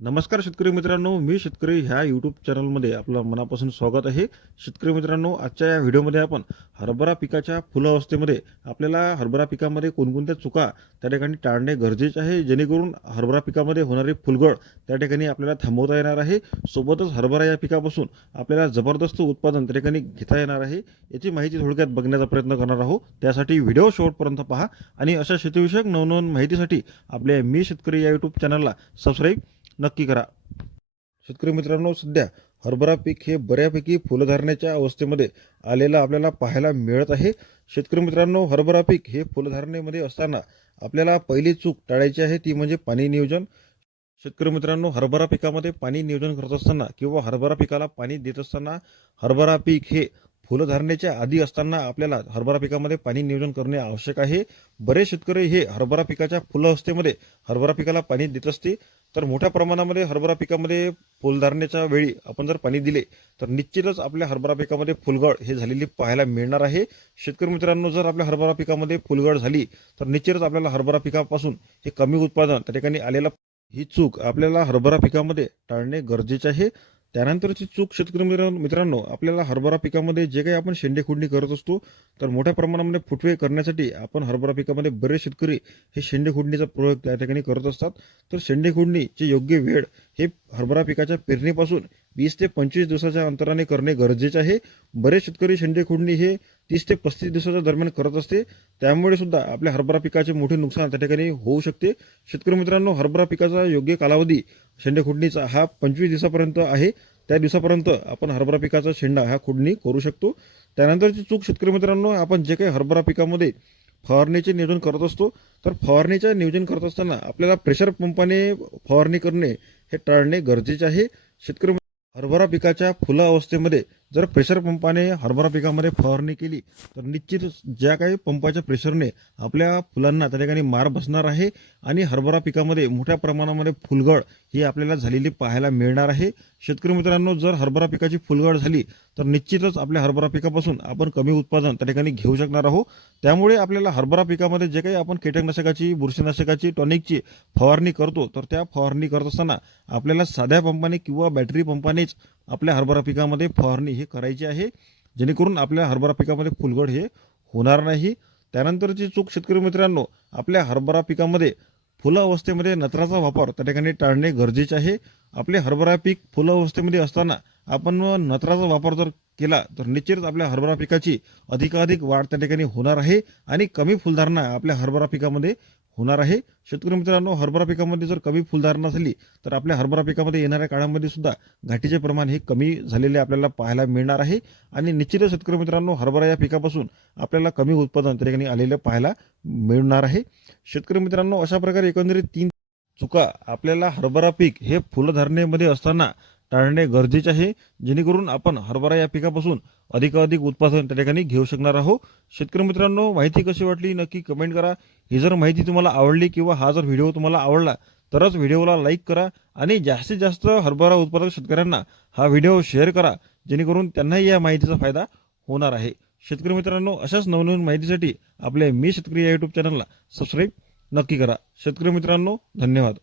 नमस्कार शेतकरी मित्रांनो मी शेतकरी ह्या यूट्यूब चॅनलमध्ये आपलं मनापासून स्वागत आहे. शेतकरी मित्रांनो आजच्या या व्हिडिओमध्ये आपण हरभरा पिकाच्या फुलावस्थेमध्ये आपल्याला हरभरा पिकामध्ये कोणकोणत्या चुका त्या ठिकाणी टाळणे गरजेचे आहे जेणेकरून हरभरा पिकामध्ये होणारी फुलगळ त्या ठिकाणी आपल्याला थांबवता येणार आहे. सोबतच हरभरा या पिकापासून आपल्याला जबरदस्त उत्पादन त्या ठिकाणी घेता येणार आहे. याची माहिती थोडक्यात बघण्याचा प्रयत्न करणार आहोत. त्यासाठी व्हिडिओ शेवटपर्यंत पहा. आणि अशा शेतीविषयक नवनवन माहितीसाठी आपल्या मी शेतकरी या यूट्यूब चॅनलला सबस्क्राईब नक्की करा. शेतकरी मित्रांनो सध्या हरभरा पीक हे बऱ्यापैकी फुलधारण्याच्या अवस्थेमध्ये आलेलं आपल्याला पाहायला मिळत आहे. शेतकरी मित्रांनो हरभरा पीक हे फुलधारणेमध्ये असताना आपल्याला पहिली चूक टाळायची आहे ती म्हणजे पाणी नियोजन. शेतकरी मित्रांनो हरभरा पिकामध्ये पाणी नियोजन करत असताना किंवा हरभरा पिकाला पाणी देत असताना हरभरा पीक हे फुलधारणेच्या आधी असताना आपल्याला हरभरा पिकामध्ये पाणी नियोजन करणे आवश्यक आहे. बरेच शेतकरी हे हरभरा पिकाच्या फुलअवस्थेमध्ये हरभरा पिकाला पाणी देत असते. तर मोठ्या प्रमाणामध्ये हरभरा पिकामध्ये फुलधारणेच्या वेळी आपण जर पाणी दिले तर निश्चितच आपल्या हरभरा पिकामध्ये फुलगळ हे झालेली पाहायला मिळणार आहे. शेतकरी मित्रांनो जर आपल्या हरभरा पिकामध्ये फुलगळ झाली तर निश्चितच आपल्याला हरभरा पिकापासून हे कमी उत्पादन त्या ठिकाणी आलेला ही चूक आपल्याला हरभरा पिकामध्ये टाळणे गरजेचे आहे. त्यानंतरची चूक शेतकरी मित्रांनो मित्रांनो आपल्याला हरभरा पिकामध्ये जे काही आपण शेंडे खुडणी करत असतो तर मोठ्या प्रमाणामध्ये फुटवे करण्यासाठी आपण हरभरा पिकामध्ये बरेच शेतकरी हे शेंडे खुडणीचा प्रयोग त्या ठिकाणी करत असतात. तर शेंडे खुडणीची योग्य वेळ हे हरभरा पिकाच्या पेरणीपासून वीस ते पंचवीस दिवसाच्या अंतराने करणे गरजेचे आहे. बरेच शेतकरी शेंडे खुडणी हे तीस ते पस्तीस दिवसाच्या दरम्यान करत असते. त्यामुळे सुद्धा आपल्या हरभरा पिकाचे मोठे नुकसान त्या ठिकाणी होऊ शकते. शेतकरी मित्रांनो हरभरा पिकाचा योग्य कालावधी शेंडे खुडणीचा हा पंचवीस दिवसापर्यंत आहे. त्या दिवसापर्यंत आपण हरभरा पिकाचा शेंडा हा खुडणी करू शकतो. त्यानंतरची चूक शेतकरी मित्रांनो आपण जे काही हरभरा पिकामध्ये फवारणीचे नियोजन करत असतो तर फवारणीचे नियोजन करत असताना आपल्याला प्रेशर पंपाने फवारणी करणे हे टाळणे गरजेचे आहे. शेतकरी हरभरा पिकाच्या फुला अवस्थेमध्ये जर प्रेशर पंपाने हरभरा पिकामध्ये फवारणी केली तर निश्चितच ज्या काही पंपाच्या प्रेशरने आपल्या फुलांना त्या ठिकाणी मार बसणार आहे आणि हरभरा पिकामध्ये मोठ्या प्रमाणामध्ये फुलगड ही आपल्याला झालेली पाहायला मिळणार आहे. शेतकरी मित्रांनो जर हरभरा पिकाची फुलगळ झाली तर निश्चितच आपल्या हरभरा पिकापासून आपण कमी उत्पादन त्या ठिकाणी घेऊ शकणार आहोत. त्यामुळे आपल्याला हरभरा पिकामध्ये जे काही आपण कीटकनाशकाची बुरशीनाशकाची टॉनिकची फवारणी करतो तर त्या फवारणी करत असताना आपल्याला साध्या पंपाने किंवा बॅटरी पंपानेच आपल्या हरभरा पिकामध्ये फवारणी ही करायची आहे. जेणेकरून आपल्या हरभरा पिकामध्ये फुलगड हे होणार नाही. त्यानंतरची चूक शेतकरी मित्रांनो आपल्या हरभरा पिकामध्ये फुलं अवस्थेमध्ये नत्राचा वापर त्या ठिकाणी टाळणे गरजेचे आहे. आपले हरभरा पीक फुलं अवस्थेमध्ये असताना आपण नत्राचा वापर जर केला तर निश्चितच आपल्या हरभरा पिकाची अधिकाधिक वाढ त्या ठिकाणी होणार आहे आणि कमी फुलधारणा आपल्या हरभरा पिकामध्ये होणार आहे. शेतकरी मित्रांनो हरभरा पिकामध्ये जर कमी फुलधारणा झाली तर आपल्या हरभरा पिकामध्ये येणाऱ्या काळामध्ये सुद्धा घाटीचे प्रमाण हे कमी झालेले आपल्याला पाहायला मिळणार आहे. आणि निश्चितच शेतकरी मित्रांनो हरभरा या पिकापासून आपल्याला कमी उत्पादन त्या ठिकाणी आलेलं पाहायला मिळणार आहे. शेतकरी मित्रांनो अशा प्रकारे एकंदरीत तीन चुका आपल्याला हरभरा पीक हे फुलधारणेमध्ये असताना टाळणे गरजेचे आहे जेणेकरून आपण हरभरा या पिकापासून अधिकाधिक उत्पादन त्या ठिकाणी घेऊ शकणार आहोत. शेतकरी मित्रांनो माहिती कशी वाटली नक्की कमेंट करा. ही जर माहिती तुम्हाला आवडली किंवा हा जर व्हिडिओ तुम्हाला आवडला तरच व्हिडिओला लाईक करा आणि जास्तीत जास्त हरभरा उत्पादक शेतकऱ्यांना हा व्हिडिओ शेअर करा जेणेकरून त्यांनाही या माहितीचा फायदा होणार आहे. शेतकरी मित्रांनो अशाच नवनवीन माहितीसाठी आपल्या मी शेतकरी या यूट्यूब चॅनलला सबस्क्राईब नक्की करा. शेतकरी मित्रांनो धन्यवाद.